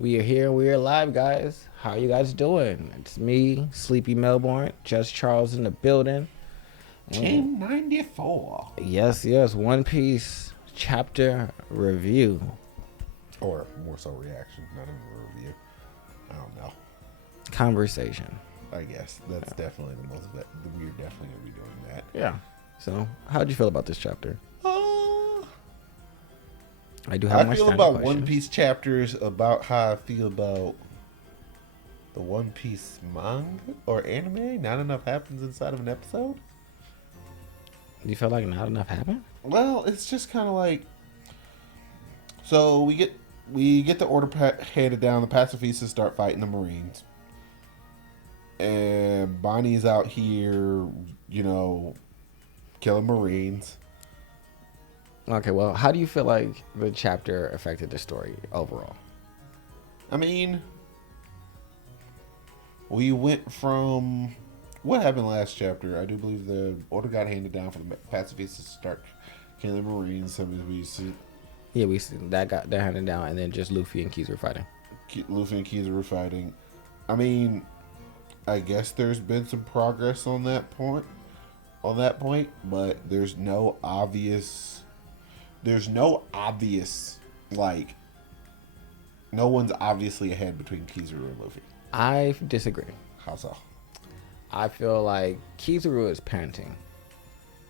We are here. We are live, guys. How are you guys doing? It's me, Sleepy Melbourne. Just Charles in the building. And Team 94. yes, One Piece chapter review. Or more so reaction, not even a review. I don't know. Conversation. I guess that's definitely the most. We're definitely going to be doing that. Yeah. So, how'd you feel about this chapter? I do have I my feel standard about questions. One Piece chapters about how I feel about the One Piece manga or anime. Not enough happens inside of an episode. Do you feel like not enough happened? Well, it's just kind of like. So we get the order handed down. The pacifistas start fighting the Marines, and Bonnie's out here, killing Marines. Okay, well, how do you feel like the chapter affected the story overall? I mean, we went from what happened last chapter. I do believe the order got handed down for the pacifistas to start killing Marines. I mean, we see Yeah, we see that got that handed down, and then just Luffy and Keys were fighting. Luffy and Kiza were fighting. I mean, I guess there's been some progress on that point. But there's no obvious. Like, no one's obviously ahead between Kizaru and Luffy. I disagree. How so? I feel like Kizaru is parenting,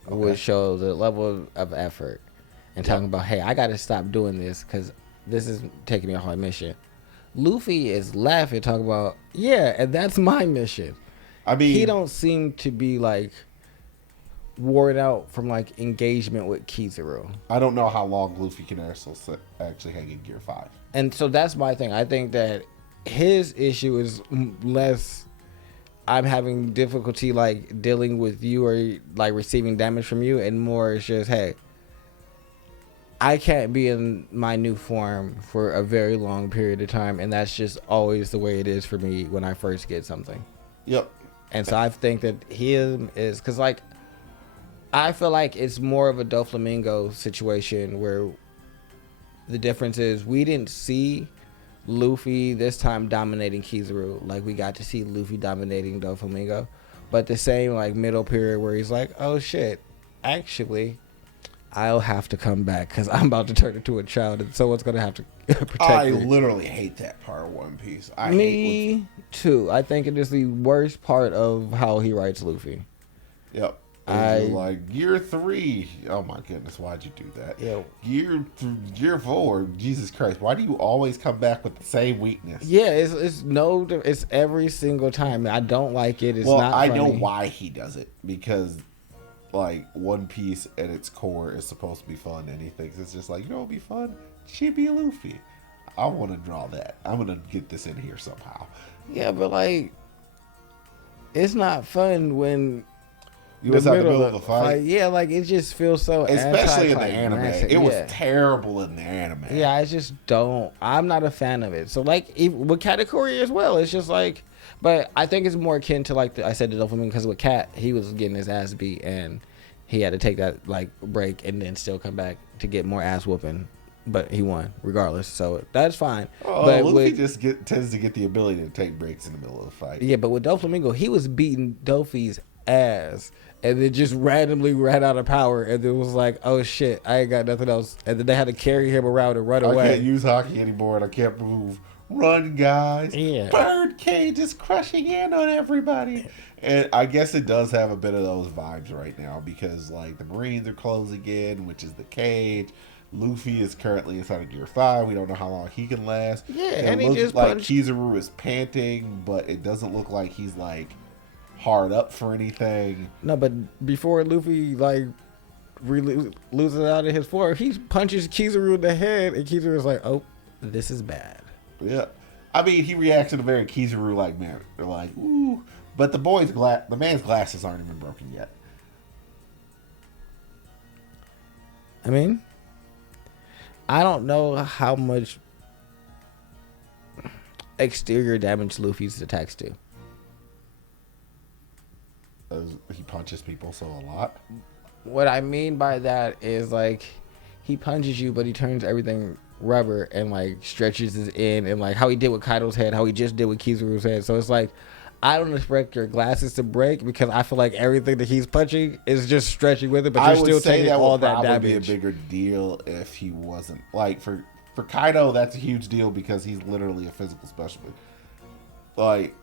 Okay. which shows a level of effort and talking about, hey, I got to stop doing this because this is taking me off my mission. Luffy is laughing, talking about, yeah, and that's my mission. I mean, He don't seem to be like worn out from like engagement with Kizaru. I don't know how long Luffy can actually hang in Gear 5. And so that's my thing. I think that his issue is less I'm having difficulty like dealing with you or like receiving damage from you, and more it's just, hey, I can't be in my new form for a very long period of time, and that's just always the way it is for me when I first get something. Yep. And so I think that him is because like I feel like it's more of a Doflamingo situation where the difference is we didn't see Luffy this time dominating Kizaru like we got to see Luffy dominating Doflamingo, but the same like middle period where he's like, oh shit, actually I'll have to come back because I'm about to turn into a child and someone's gonna have to protect I me. literally hate that part of One Piece. Me too. I think it is the worst part of how he writes Luffy. Yep. Like Gear 3. Oh my goodness, why'd you do that? Yeah. Gear 4. Jesus Christ, why do you always come back with the same weakness? Yeah, it's every single time. I don't like it. It's well, not I funny. know why he does it, because like One Piece at its core is supposed to be fun, and he thinks it's just like, it'd be fun. Chibi Luffy. I want to draw that. I'm gonna get this in here somehow. Yeah, but like, it's not fun when You was out in the middle of a fight. Yeah, like it just feels so. Especially in the anime. It was yeah. terrible in the anime. Yeah, I just don't. I'm not a fan of it. So like, even with Katakuri as well, it's just like. But I think it's more akin to like I said to Doflamingo, because with Cat, he was getting his ass beat and he had to take that like break and then still come back to get more ass whooping. But he won regardless, so that's fine. Oh, but Luffy just tends to get the ability to take breaks in the middle of the fight. Yeah, but with Doflamingo, he was beating Dofi's ass and then just randomly ran out of power, and then was like, oh shit, I ain't got nothing else. And then they had to carry him around and run away. I can't use hockey anymore and I can't move. Run, guys. Yeah. Birdcage is crushing in on everybody. And I guess it does have a bit of those vibes right now, because like the Marines are closing in, which is the cage. Luffy is currently inside of Gear 5. We don't know how long he can last. Yeah, and he it looks just like punched. Kizaru is panting, but it doesn't look like he's like hard up for anything. No, but before Luffy like really loses out of his form, he punches Kizaru in the head, and Kizaru's like, oh, this is bad. Yeah, I mean, he reacts in a very Kizaru-like manner. They're like, ooh, but the man's glasses aren't even broken yet. I mean, I don't know how much exterior damage Luffy's attacks do. He punches people so a lot. What I mean by that is like he punches you, but he turns everything rubber and like stretches his end, and like how he did with Kaido's head, how he just did with Kizaru's head. So it's like, I don't expect your glasses to break because I feel like everything that he's punching is just stretching with it, but you're still taking all that damage. That would be a bigger deal if he wasn't like for Kaido. That's a huge deal because he's literally a physical specialist. Like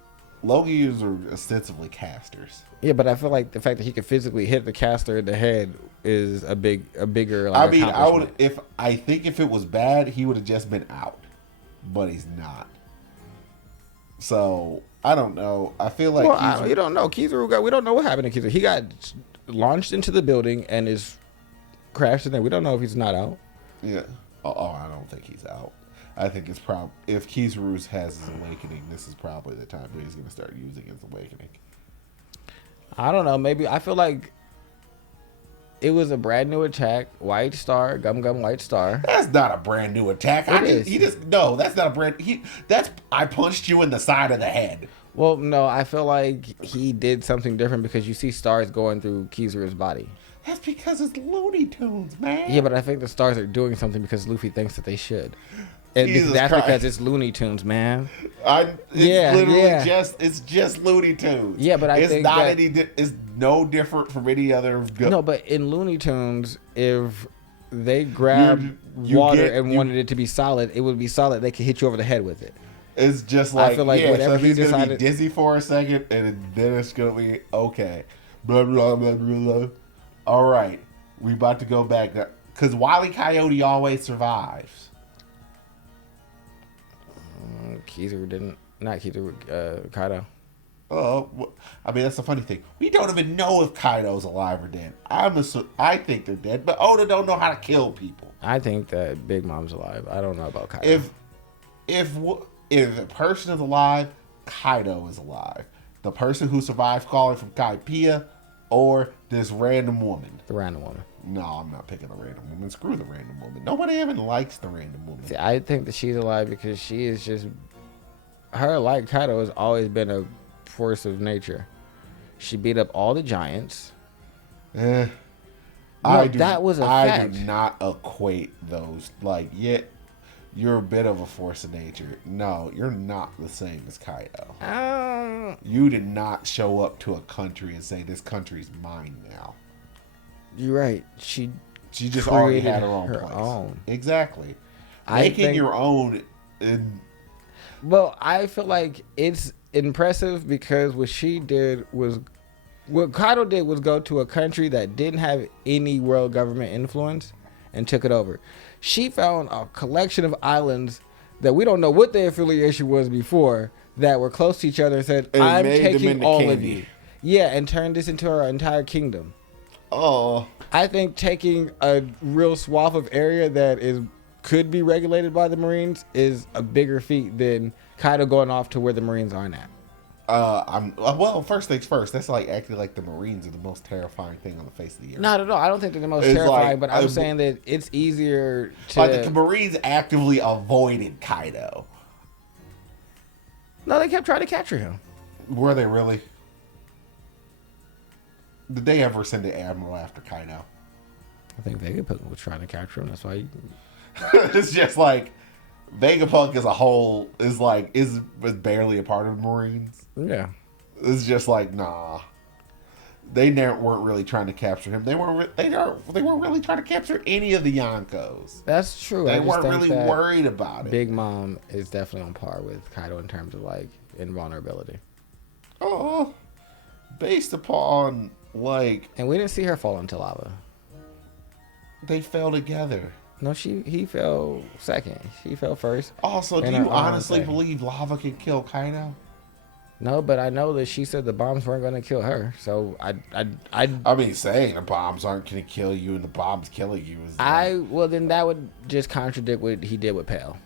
Logias are ostensibly casters. Yeah, but I feel like the fact that he could physically hit the caster in the head is a bigger. Like, I mean, I think if it was bad, he would have just been out, but he's not. So I don't know. I feel like you don't know. Kizaru we don't know what happened to Kizaru. He got launched into the building and is crashed in there. We don't know if he's not out. Yeah. Oh, I don't think he's out. I think it's probably if Kizaru has his awakening, this is probably the time that he's going to start using his awakening. I don't know. Maybe I feel like it was a brand new attack. White Star, Gum White Star. That's not a brand new attack. No, that's not a brand. I punched you in the side of the head. Well, no, I feel like he did something different because you see stars going through Kizaru's body. That's because it's Looney Tunes, man. Yeah, but I think the stars are doing something because Luffy thinks that they should. And that's Christ. because it's Looney Tunes, man. It's just Looney Tunes. Yeah, but it's no different from any other. No, but in Looney Tunes, if they grabbed water and wanted it to be solid, it would be solid. They could hit you over the head with it. It's just like, I feel like whatever so he's gonna be dizzy for a second, and then it's gonna be okay. Blah blah blah blah blah. All right, we about to go back because Wile E. Coyote always survives. Kizaru didn't. Not Kizaru. Kaido. Oh, I mean that's the funny thing. We don't even know if Kaido's alive or dead. I think they're dead, but Oda don't know how to kill people. I think that Big Mom's alive. I don't know about Kaido. If a person is alive, Kaido is alive. The person who survived calling from Kaipia or this random woman. The random woman. No, I'm not picking a random woman. Screw the random woman. Nobody even likes the random woman. See, I think that she's alive because she is just... Her, like Kaido, has always been a force of nature. She beat up all the giants. That was a fact. I do not equate those. Like, you're a bit of a force of nature. No, you're not the same as Kaido. You did not show up to a country and say, this country's mine now. You're right. She just already had her own place. Exactly. Making your own. Well, I feel like it's impressive because what Kaido did was go to a country that didn't have any world government influence and took it over. She found a collection of islands that we don't know what their affiliation was before that were close to each other and said, I'm taking all of you. Yeah, and turned this into our entire kingdom. Oh. I think taking a real swath of area that could be regulated by the Marines is a bigger feat than Kaido going off to where the Marines aren't at. Well, first things first. That's like acting like the Marines are the most terrifying thing on the face of the earth. Not at all. I don't think they're the most terrifying, but I'm saying that it's easier to... Like the Marines actively avoided Kaido. No, they kept trying to capture him. Were they really? Did they ever send an admiral after Kaido? I think Vegapunk was trying to capture him. That's why it's just like Vegapunk as a whole is barely a part of the Marines. Yeah. It's just like, nah. They weren't really trying to capture him. They weren't really trying to capture any of the Yonkos. That's true. They weren't really worried about it. Big Mom is definitely on par with Kaido in terms of like invulnerability. Oh, based upon like, and we didn't see her fall into lava. They fell together. No, he fell second. She fell first. Also, do you honestly believe lava can kill Kaido? No, but I know that she said the bombs weren't going to kill her. So I mean, saying the bombs aren't going to kill you and the bombs killing you is. Well, then that would just contradict what he did with Pale.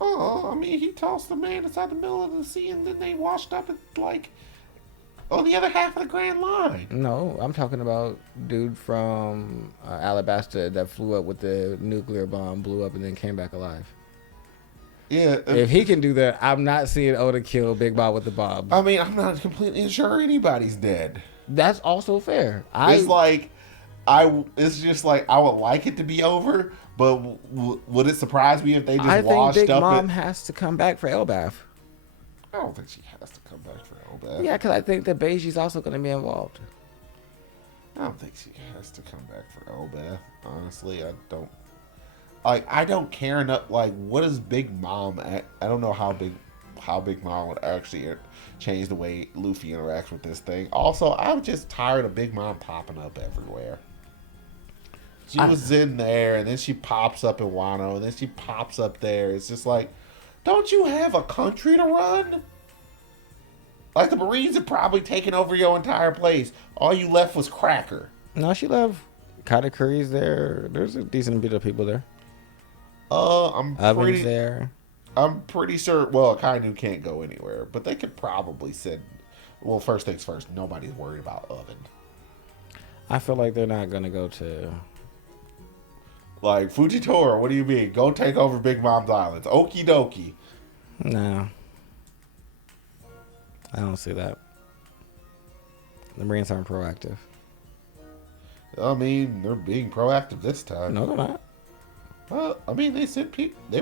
Oh, I mean, he tossed the man inside the middle of the sea, and then they washed up on the other half of the Grand Line. No, I'm talking about dude from Alabasta that flew up with the nuclear bomb, blew up, and then came back alive. Yeah. If he can do that, I'm not seeing Oda kill Big Bob with the bombs. I mean, I'm not completely sure anybody's dead. That's also fair. It's like, it's just like I would like it to be over, but would it surprise me if they just I think washed Big up Mom it? has to come back for Elbath. I don't think she has to come back for Elbath. Yeah, because I think that Beiji's also going to be involved. I don't think she has to come back for Elbath. Honestly, I don't. Like, I don't care enough. Like, what is Big Mom? I don't know how Big Mom would actually change the way Luffy interacts with this thing. Also, I'm just tired of Big Mom popping up everywhere. She was in there, and then she pops up in Wano, and then she pops up there. It's just like, don't you have a country to run? Like, the Marines have probably taken over your entire place. All you left was Cracker. No, she left Katakuri's there. There's a decent bit of people there. I'm there. I'm pretty sure. Well, Kainu can't go anywhere, but they could probably send. Well, first things first. Nobody's worried about Oven. I feel like they're not gonna go to. Like, Fujitora, what do you mean? Go take over Big Mom's Islands. Okie dokie. No, I don't see that. The Marines aren't proactive. I mean, they're being proactive this time. No, they're not. Well, I mean, they sent people. They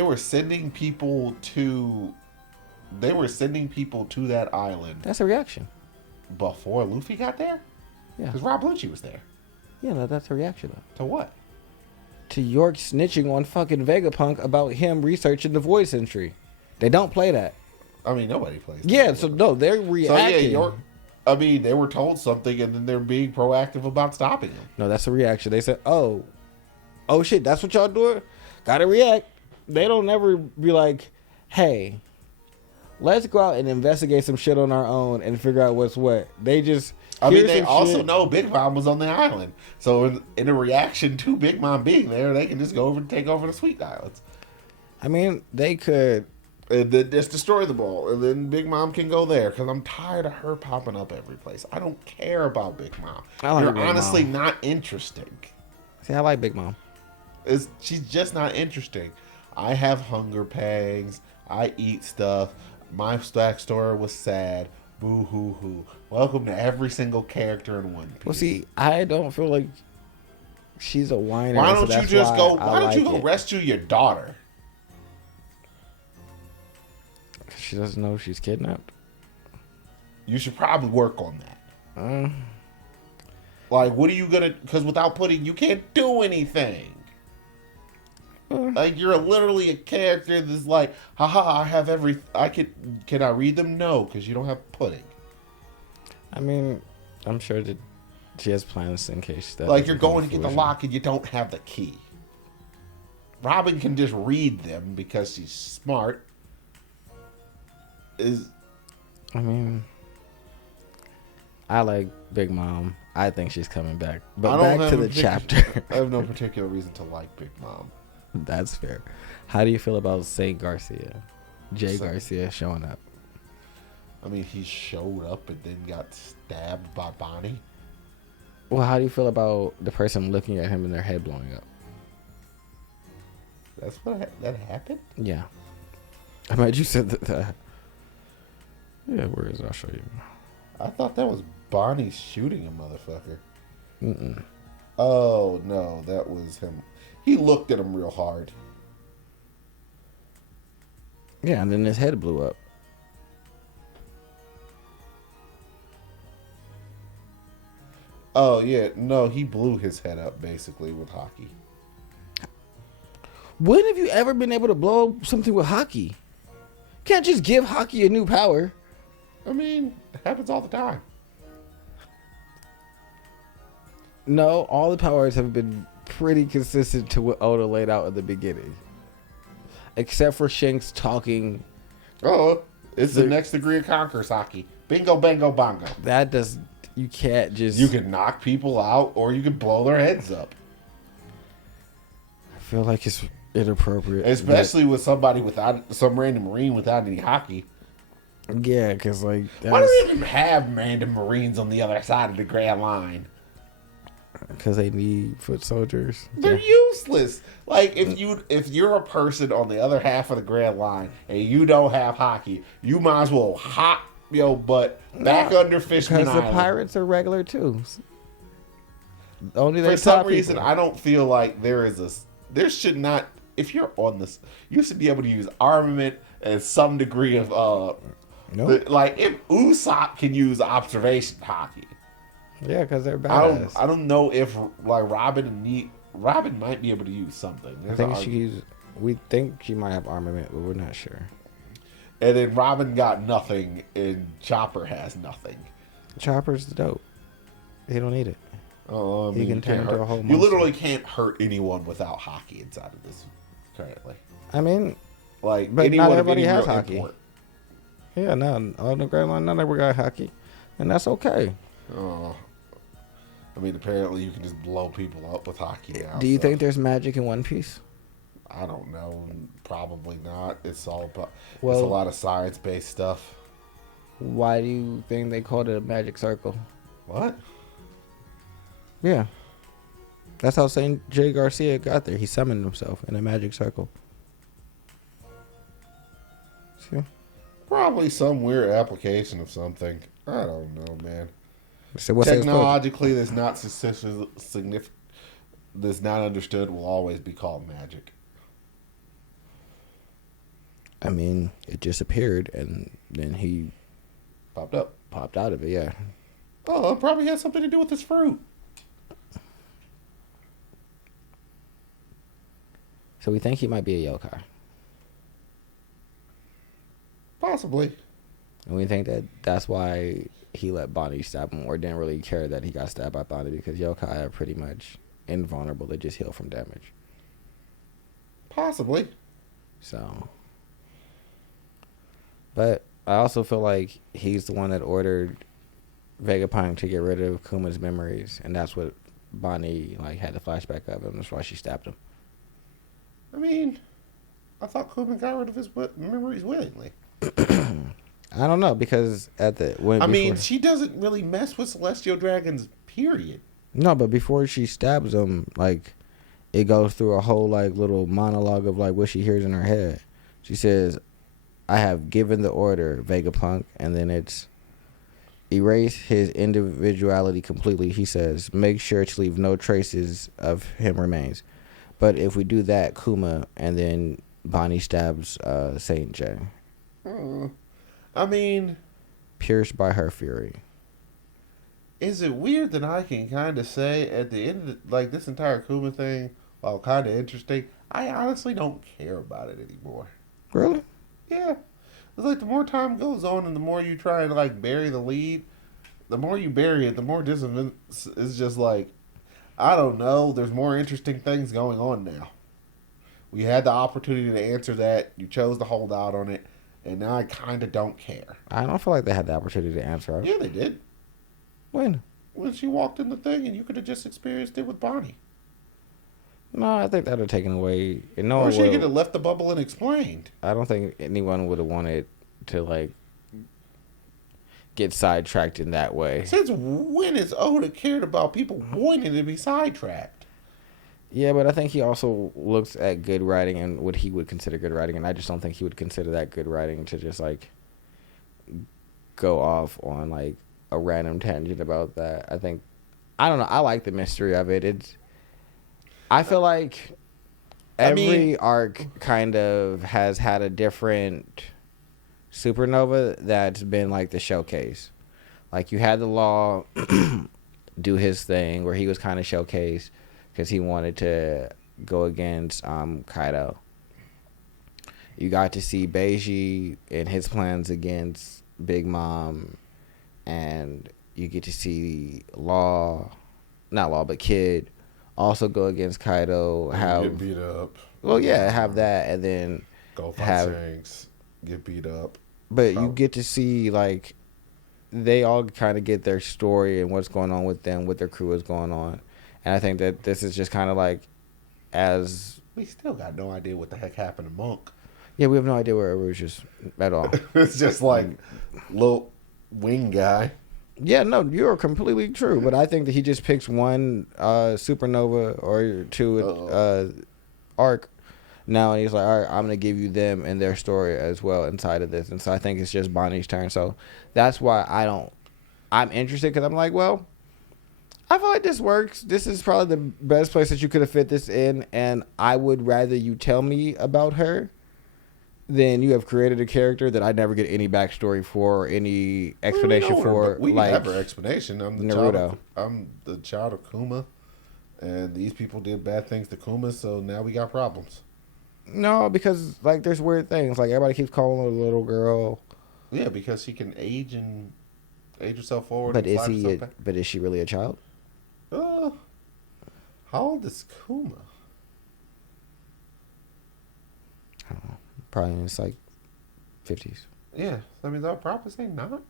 were sending people to. They were sending people to that island That's a reaction. before Luffy got there. Yeah. Because Rob Lucci was there. Yeah, no, that's a reaction though. To what? To York snitching on fucking Vegapunk about him researching the voice entry. They don't play that. I mean, nobody plays. Yeah, so no, they're reacting. So yeah, York. I mean, they were told something, and then they're being proactive about stopping them. No, that's a reaction. They said, "Oh shit, that's what y'all doing? Gotta react." They don't ever be like, "Hey, let's go out and investigate some shit on our own and figure out what's what." They just. I mean, they also know Big Mom was on the island, so in a reaction to Big Mom being there, they can just go over and take over the Sweet Islands. I mean, they could. And then just destroy them all, and then Big Mom can go there, because I'm tired of her popping up every place. I don't care about Big Mom. You're honestly not interesting. See, I like Big Mom. She's just not interesting. I have hunger pangs. I eat stuff. My backstory was sad. Boo hoo hoo. Welcome to every single character in One Piece. Well, see, I don't feel like she's a whiner. Why don't you just go? Why don't you go it. rescue your daughter? She doesn't know she's kidnapped. You should probably work on that. Like, what are you gonna? Because without putting, you can't do anything. Like, you're literally a character that's like, haha, I have can I read them? No, because you don't have pudding. I mean, I'm sure that she has plans in case that. Like, you're going to get the lock and you don't have the key. Robin can just read them because she's smart. I mean, I like Big Mom. I think she's coming back. But back to the chapter. I have no particular reason to like Big Mom. That's fair. How do you feel about Saint Garcia? Garcia showing up. I mean, he showed up and then got stabbed by Bonnie. Well, how do you feel about the person looking at him and their head blowing up? That's what that happened? Yeah. I mean, you said that. Yeah, where is it? I'll show you. I thought that was Bonnie shooting a motherfucker. Mm-mm. Oh, no, that was him. He looked at him real hard. Yeah, and then his head blew up. Oh, yeah. No, he blew his head up, basically, with hockey. When have you ever been able to blow something with hockey? Can't just give hockey a new power. I mean, it happens all the time. No, all the powers have been pretty consistent to what Oda laid out at the beginning. Except for Shanks talking. Oh, it's the next degree of conquer, Saki. Bingo, bango, bongo. That does... You can't just... You can knock people out or you can blow their heads up. I feel like it's inappropriate. Especially with somebody without... Some random Marine without any hockey. Yeah, because like... Why do we even have random Marines on the other side of the Grand Line? Because they need foot soldiers. They're useless. Like, if you're a person on the other half of the Grand Line and you don't have hockey, you might as well hop your butt back under Fishman Because Island. the pirates are regular too. Only For they some top reason, people. I don't feel like there should not, if you're on this, you should be able to use armament and some degree of, Nope. like, if Usopp can use observation hockey, Yeah, because they're badass. I don't know if, like, Robin might be able to use something. I think she's. We think she might have armament, but we're not sure. And then Robin got nothing, and Chopper has nothing. Chopper's dope. He don't need it. I mean, He can turn into a whole you monster. literally can't hurt anyone without hockey inside of this currently. I mean, Like, but anyone not of everybody any has real hockey. import. Yeah, no, on the Grand Line, not everybody got hockey, and that's okay. I mean, apparently you can just blow people up with hockey now. Do you so think there's magic in One Piece? I don't know. Probably not. It's all about. It's a Well- lot of science-based stuff. Why do you think they called it a magic circle? What? Yeah. That's how St. J. Garcia got there. He summoned himself in a magic circle. See? Probably some weird application of something. I don't know, man. So what's it called? Technologically, that's not significant. That's not understood will always be called magic. I mean, it just appeared, and then he Popped up. popped out of it, yeah. Oh, it probably has something to do with this fruit. So we think he might be a yokai. Possibly. And we think that that's why he let Bonnie stab him, or didn't really care that he got stabbed by Bonnie, because yokai are pretty much invulnerable. They just heal from damage. Possibly. So, but I also feel like he's the one that ordered Vegapunk to get rid of Kuma's memories, and that's what Bonnie like had the flashback of, and that's why she stabbed him. I mean, I thought Kuma got rid of his memories willingly. I don't know, because at the she doesn't really mess with celestial dragons. Period. no, but before she stabs him, like it goes through a whole like little monologue of like what she hears in her head. She says, "I have given the order, Vegapunk," and then it's erase his individuality completely. He says, "Make sure to leave no traces of him remains." But if we do that, Kuma, and then Bonnie stabs Saint J. I mean, Pierced by her fury. is it weird that I can kind of say at the end of like this entire Kuma thing, while kind of interesting, I honestly don't care about it anymore. Really? Yeah. It's like the more time goes on and the more you try and like bury the lead, the more you bury it, the more distant it's just like, I don't know, there's more interesting things going on now. We had the opportunity to answer that. You chose to hold out on it. And now I kind of don't care. I don't feel like they had the opportunity to answer it. Yeah, they did. When? When she walked in the thing and you could have just experienced it with Bonnie. No, I think that would have taken away. No, Or she could have left the bubble and explained. I don't think anyone would have wanted to like get sidetracked in that way. Since when has Oda cared about people wanting to be sidetracked? Yeah, but I think he also looks at good writing and what he would consider good writing, and I just don't think he would consider that good writing to just like go off on like a random tangent about that. I don't know. I like the mystery of it. I feel like every arc kind of has had a different supernova that's been like the showcase. Like you had the Law do his thing where he was kind of showcased because he wanted to go against Kaido. You got to see Beiji and his plans against Big Mom, and you get to see Kid also go against Kaido. Get beat up. Well, yeah, have that, and then Go fight Shanks. Get beat up. But you get to see like they all kind of get their story and what's going on with them, what their crew is going on. And I think that this is just kind of like as... We still got no idea what the heck happened to Monk. Yeah, we have no idea where it was just at all. It's just like little wing guy. Yeah, no, you're completely true. But I think that he just picks one supernova or two arc now, and he's like, all right, I'm going to give you them and their story as well inside of this. And so I think it's just Bonnie's turn. So that's why I'm interested, because I'm like, well, I feel like this works. This is probably the best place that you could have fit this in, and I would rather you tell me about her than you have created a character that I never get any backstory for or any explanation for. We like have our explanation. Naruto. I'm the child of Kuma, and these people did bad things to Kuma, so now we got problems. No, because like there's weird things. Like everybody keeps calling her a little girl. Yeah, because she can age herself forward. But and is slide he? herself back. But is she really a child? How old is Kuma? I don't know. Probably in his like 50s. Yeah, I mean, I'll probably say not.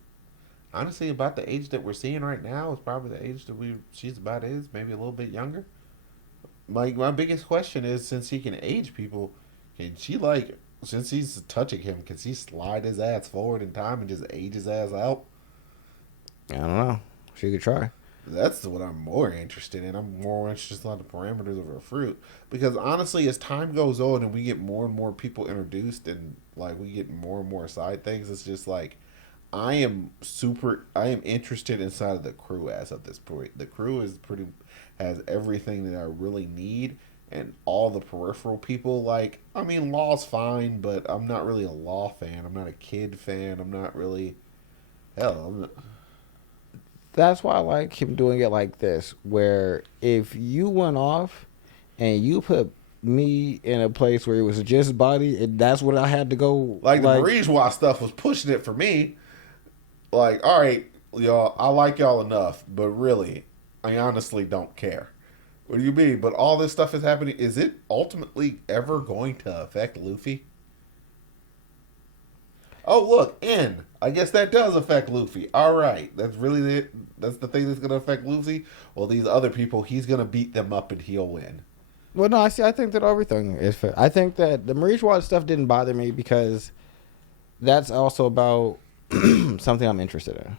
Honestly, about the age that we're seeing right now is probably the age that she's about is, maybe a little bit younger. My biggest question is, since he can age people, can she since he's touching him, can she slide his ass forward in time and just age his ass out? I don't know. She could try. That's what I'm more interested in. I'm more interested in the parameters of her fruit. Because honestly, as time goes on and we get more and more people introduced and like we get more and more side things, it's just like I am interested inside of the crew as of this point. The crew has everything that I really need, and all the peripheral people, like, I mean, Law's fine, but I'm not really a Law fan. I'm not a Kid fan. I'm not really That's why I like him doing it like this, where if you went off and you put me in a place where it was just body, and that's what I had to go. Like the Bourgeois stuff was pushing it for me. Like, all right, y'all, I like y'all enough, but really, I honestly don't care. What do you mean? But all this stuff is happening. Is it ultimately ever going to affect Luffy? Oh, look, N. I guess that does affect Luffy. All right, that's really it. That's the thing that's going to affect Luffy. Well, these other people, he's going to beat them up and he'll win. Well, no, I think that everything is fair. I think that the Maurice Watt stuff didn't bother me because that's also about something I'm interested in.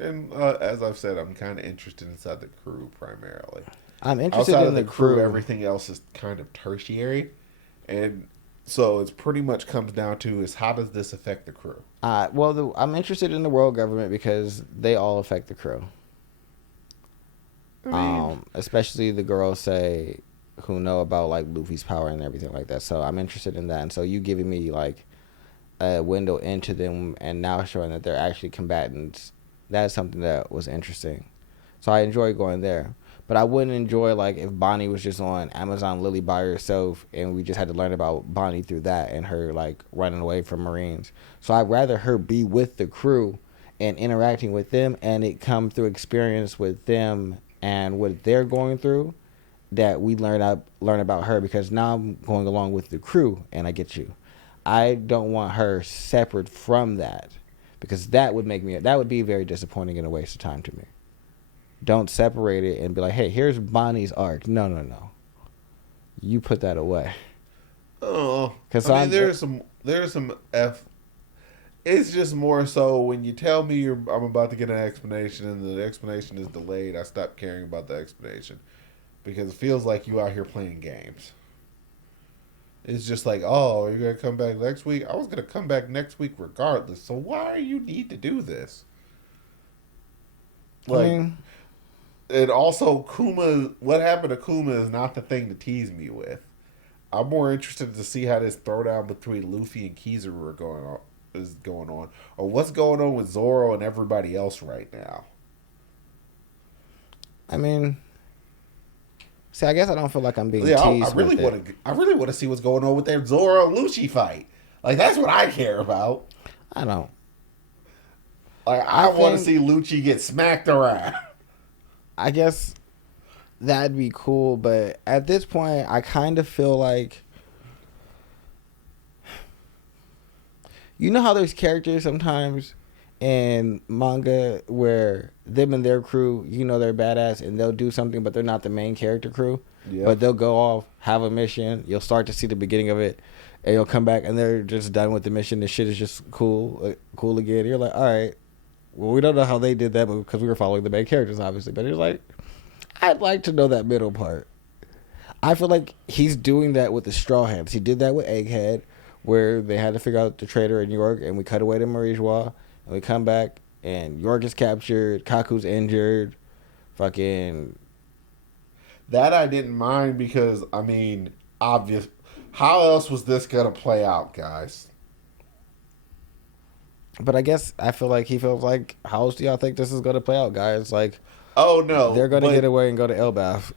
And as I've said, I'm kind of interested inside the crew primarily. I'm interested Outside in of the crew. Everything else is kind of tertiary, and so it's pretty much comes down to is how does this affect the crew? I'm interested in the world government because they all affect the crew. Especially the girls who know about like Luffy's power and everything like that. So I'm interested in that. And so you giving me like a window into them and now showing that they're actually combatants, that's something that was interesting. So I enjoy going there. But I wouldn't enjoy like if Bonnie was just on Amazon Lily by herself and we just had to learn about Bonnie through that and her like running away from Marines. So I'd rather her be with the crew and interacting with them and it come through experience with them and what they're going through that we learn about her, because now I'm going along with the crew and I get you. I don't want her separate from that, because that would be very disappointing and a waste of time to me. Don't separate it and be like, hey, here's Bonnie's arc. No. You put that away. Oh, I mean, there's some F. It's just more so when you tell me I'm about to get an explanation and the explanation is delayed, I stop caring about the explanation because it feels like you out here playing games. It's just like, oh, you're going to come back next week? I was going to come back next week regardless, so why do you need to do this? And also, what happened to Kuma is not the thing to tease me with. I'm more interested to see how this throwdown between Luffy and Kizaru is going on, or what's going on with Zoro and everybody else right now. I mean, see, I guess I don't feel like I'm being teased. I really want to see what's going on with that Zoro and Lucci fight. Like, that's what I care about. I don't. Like, I want to see Lucci get smacked around. I guess that'd be cool, but at this point, I kind of feel like, you know how there's characters sometimes in manga where them and their crew, you know, they're badass and they'll do something, but they're not the main character crew. Yep. But they'll go off, have a mission. You'll start to see the beginning of it, and you'll come back and they're just done with the mission. The shit is just cool again. You're like, all right. Well, we don't know how they did that because we were following the main characters, obviously. But it's like, I'd like to know that middle part. I feel like he's doing that with the Straw Hats. He did that with Egghead, where they had to figure out the traitor in York, and we cut away to Marijois, and we come back, and York is captured, Kaku's injured, fucking. That I didn't mind because, I mean, obvious. How else was this going to play out, guys? But I guess I feel like he feels like, how else do y'all think this is going to play out, guys? Like, Oh, no. they're going to get away and go to Elbath.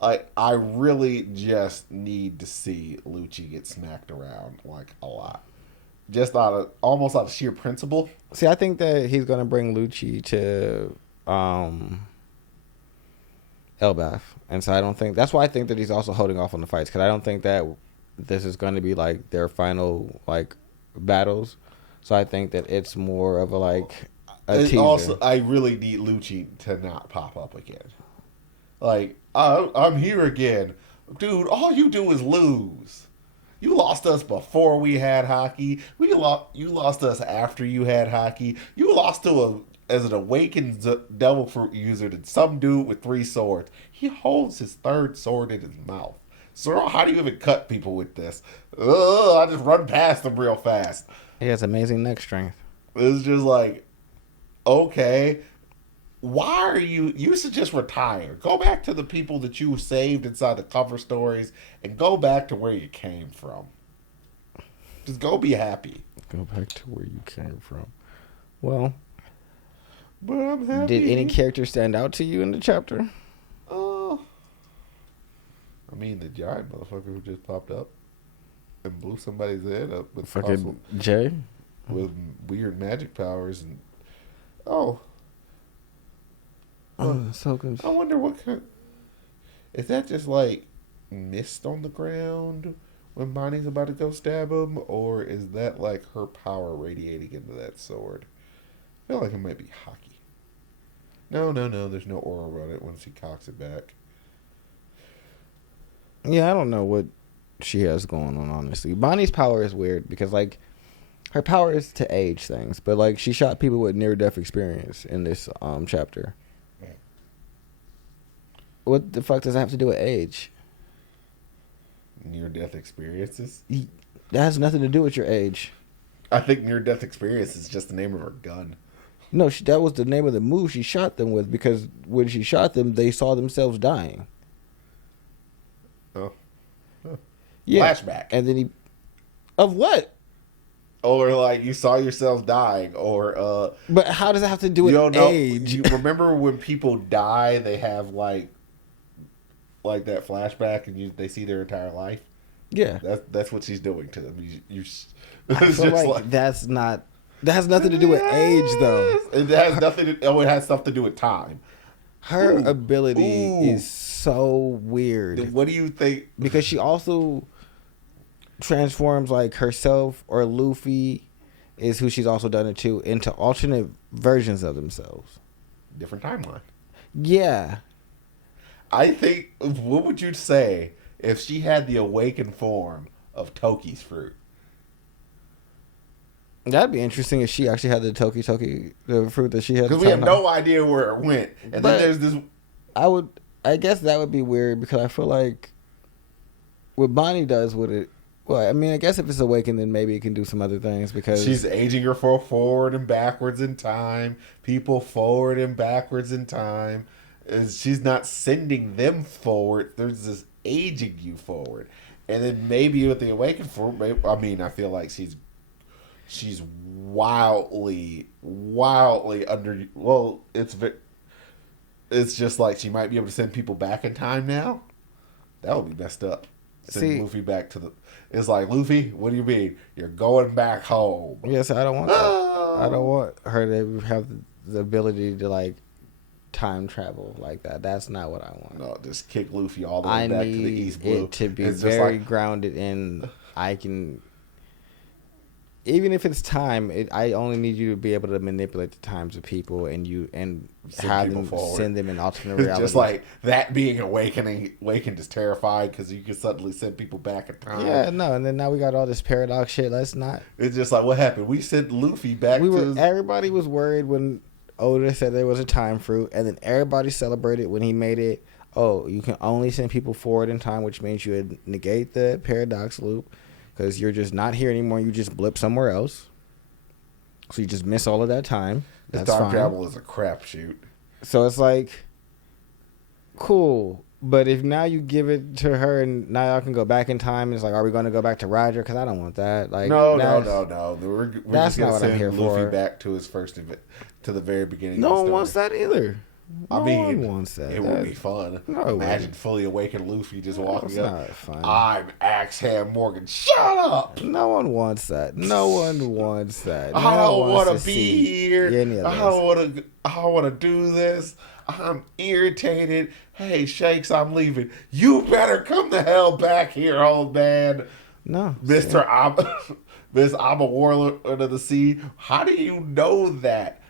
I really just need to see Lucci get smacked around, like, a lot. Just almost out of sheer principle. See, I think that he's going to bring Lucci to Elbath. And so I don't think, that's why I think that he's also holding off on the fights. Because I don't think that this is going to be, like, their final, like, battles. So I think that it's more of a teaser. Also, I really need Lucci to not pop up again. Like, I'm here again. Dude, all you do is lose. You lost us before we had hockey. You lost us after you had hockey. You lost as an awakened devil fruit user to some dude with 3 swords. He holds his 3rd sword in his mouth. So how do you even cut people with this? I just run past them real fast. He has amazing neck strength. It's just like, okay, why are you should just retire. Go back to the people that you saved inside the cover stories and go back to where you came from. Just go be happy. Go back to where you came from. Well, but I'm happy. Did any character stand out to you in the chapter? I mean, the giant motherfucker who just popped up and blew somebody's head up with fucking Jay with weird magic powers and so good. I wonder what kind. Is that just like mist on the ground when Bonnie's about to go stab him, or is that like her power radiating into that sword? I feel like it might be hockey. No. There's no aura on it once he cocks it back. Yeah, I don't know what she has going on, honestly. Bonnie's power is weird because, like, her power is to age things, but, like, she shot people with near-death experience in this chapter. What the fuck does that have to do with age? Near-death experiences? That has nothing to do with your age. I think near-death experience is just the name of her gun. No, that was the name of the move she shot them with because when she shot them, they saw themselves dying. Oh. Yeah. Flashback. And then of what? Or like you saw yourself dying, or But how does that have to do with age? You remember when people die, they have like that flashback, and they see their entire life. Yeah, that's what she's doing to them. I feel like that has nothing to do with age, though. It has nothing. It has stuff to do with time. Her ability is so weird. What do you think? Because she also transforms like herself, or Luffy is who she's also done it to, into alternate versions of themselves. Different timeline. Yeah. I think, what would you say if she had the awakened form of Toki's fruit? That'd be interesting if she actually had the Toki, the fruit that she had. Because we have no idea where it went. And then there's this... I guess that would be weird because I feel like what Bonnie does with it, well, I mean, I guess if it's awakened, then maybe it can do some other things because... She's aging her forward and backwards in time. People forward and backwards in time. She's not sending them forward. There's this aging you forward. And then maybe with the awakened form, I mean, I feel like she's wildly under... Well, it's just like she might be able to send people back in time now. That would be messed up. Send Luffy back to the... It's like, Luffy, what do you mean? You're going back home. Yes, I don't want that. I don't want her to have the ability to, like, time travel like that. That's not what I want. No, just kick Luffy all the way back to the East Blue. I need it to be very grounded in... I can... Even if it's time, I only need you to be able to manipulate the times of people and have them send them in alternate realities. Just like that being awakened is terrified because you can suddenly send people back in time. Yeah, no, and then now we got all this paradox shit. Let's not. It's just like, what happened? We sent Luffy back Everybody was worried when Oda said there was a time fruit, and then everybody celebrated when he made it. Oh, you can only send people forward in time, which means you would negate the paradox loop. Because you're just not here anymore. You just blip somewhere else. So you just miss all of that time. That's time fine. Travel is a crapshoot. So it's like, cool. But if now you give it to her and now y'all can go back in time, it's like, are we going to go back to Roger? Because I don't want that. Like, No. We're that's just not gonna what I'm send here Luffy for. back to his first event, to the very beginning. No of the one story. wants that either. I No mean, one wants that. it would be fun. No, it Imagine wouldn't. fully awakened Luffy just walking It's up. not fun. I'm Axe Hand Morgan. Shut up! No one wants that. No one wants that. No I don't one want wants to be see here. any of I this. don't want to do this. I'm irritated. Hey, Shakes, I'm leaving. You better come the hell back here, old man. No, Mister, I'm a warlord of the sea. How do you know that?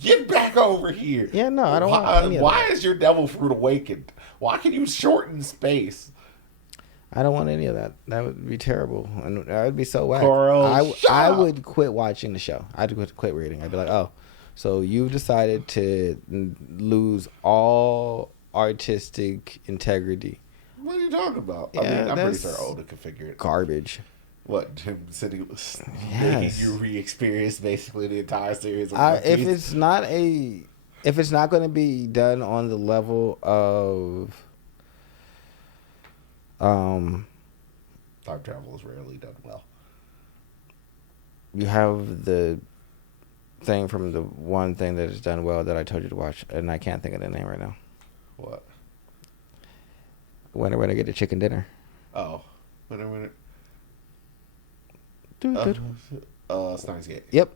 Get back over here. Yeah, no, I don't why, want any of Why that. is your devil fruit awakened? Why can you shorten space? I don't want any of that. That would be terrible, and that would be so whack. Coral, shut I up. would quit watching the show. I'd quit reading. I'd be like, oh, so you've decided to lose all artistic integrity. What are you talking about? I Yeah, mean, I'm pretty that's sure Oda could figure it. Garbage. What, him sitting, Yes. making you re-experience basically the entire series of If One Piece? if it's not going to be done on the level of Time travel is rarely done well. you have the thing from the one thing that is done well that I told you to watch, and I can't think of the name right now. What? When are we gonna get the chicken dinner? Oh. When Steins Gate. Yep.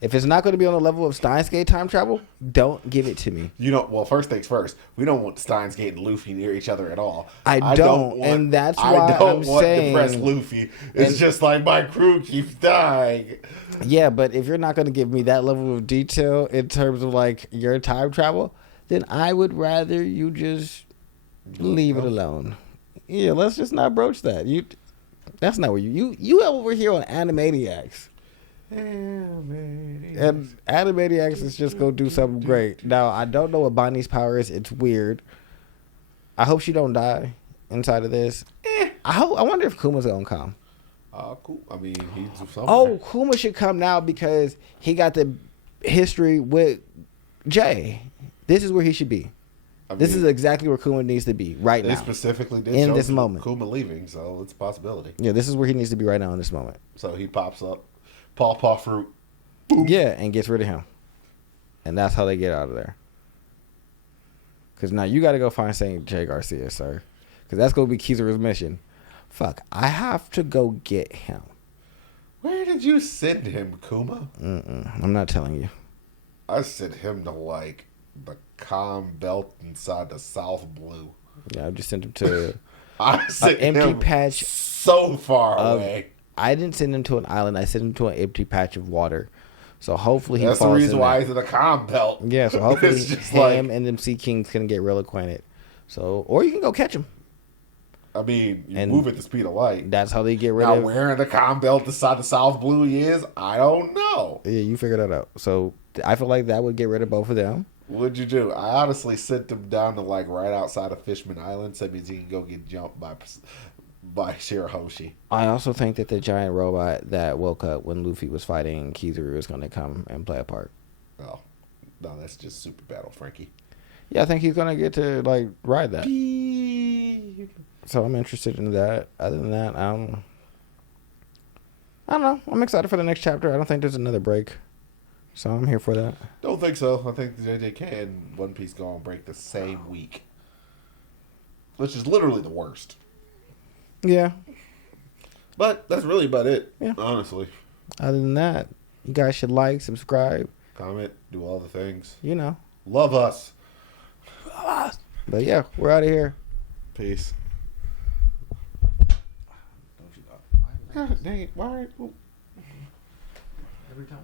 If it's not going to be on the level of Steins Gate time travel, don't give it to me. You know, well, first things first. We don't want Steins Gate and Luffy near each other at all. I don't, and that's why I'm saying- depressed Luffy. It's just like my crew keeps dying. Yeah, but if you're not going to give me that level of detail in terms of like your time travel, then I would rather you just leave it alone. Yeah, let's just not broach that. That's not where you over here on Animaniacs. And Animaniacs is just gonna do something great. Now I don't know what Bonnie's power is. It's weird. I hope she don't die inside of this. I wonder if Kuma's gonna come. Cool. I mean, he's somewhere. Oh, Kuma should come now because he got the history with Jay. This is where he should be. This is exactly where Kuma needs to be right They now. specifically did in show this moment. Kuma leaving, so it's a possibility. Yeah, this is where he needs to be right now in this moment. So he pops up, paw fruit. Yeah, and gets rid of him. And that's how they get out of there. Because now you got to go find St. J. Garcia, sir. Because that's going to be Kizaru's mission. Fuck, I have to go get him. Where did you send him, Kuma? I'm not telling you. I sent him to like the calm belt inside the South Blue. Yeah, I just sent him to I sent an empty him patch. so far away. I didn't send him to an island. I sent him to an empty patch of water. So hopefully he That's the falls reason in why there. he's in the calm belt. Yeah, so hopefully It's just him like- and them Sea Kings can get real acquainted. So, or you can go catch him. I mean, you And move at the speed of light. That's how they get rid Now, of. where in the calm belt inside the South Blue he is, I don't know. Yeah, you figure that out. So I feel like that would get rid of both of them. What'd you do? I honestly sent him down to like right outside of Fishman Island, so that means he can go get jumped by Shirahoshi. I also think that the giant robot that woke up when Luffy was fighting Kizaru is going to come and play a part. Oh, no, that's just Super Battle Frankie. Yeah, I think he's going to get to like ride that. So I'm interested in that. Other than that, I don't know. I'm excited for the next chapter. I don't think there's another break. So I'm here for that. Don't think so. I think the JJK and One Piece go on break the same week, which is literally the worst. Yeah. But that's really about it. Yeah. Honestly, Other than that, you guys should like, subscribe, comment, do all the things. you know. Love us. But yeah, we're out of here. Peace. God dang it! Why? Every time.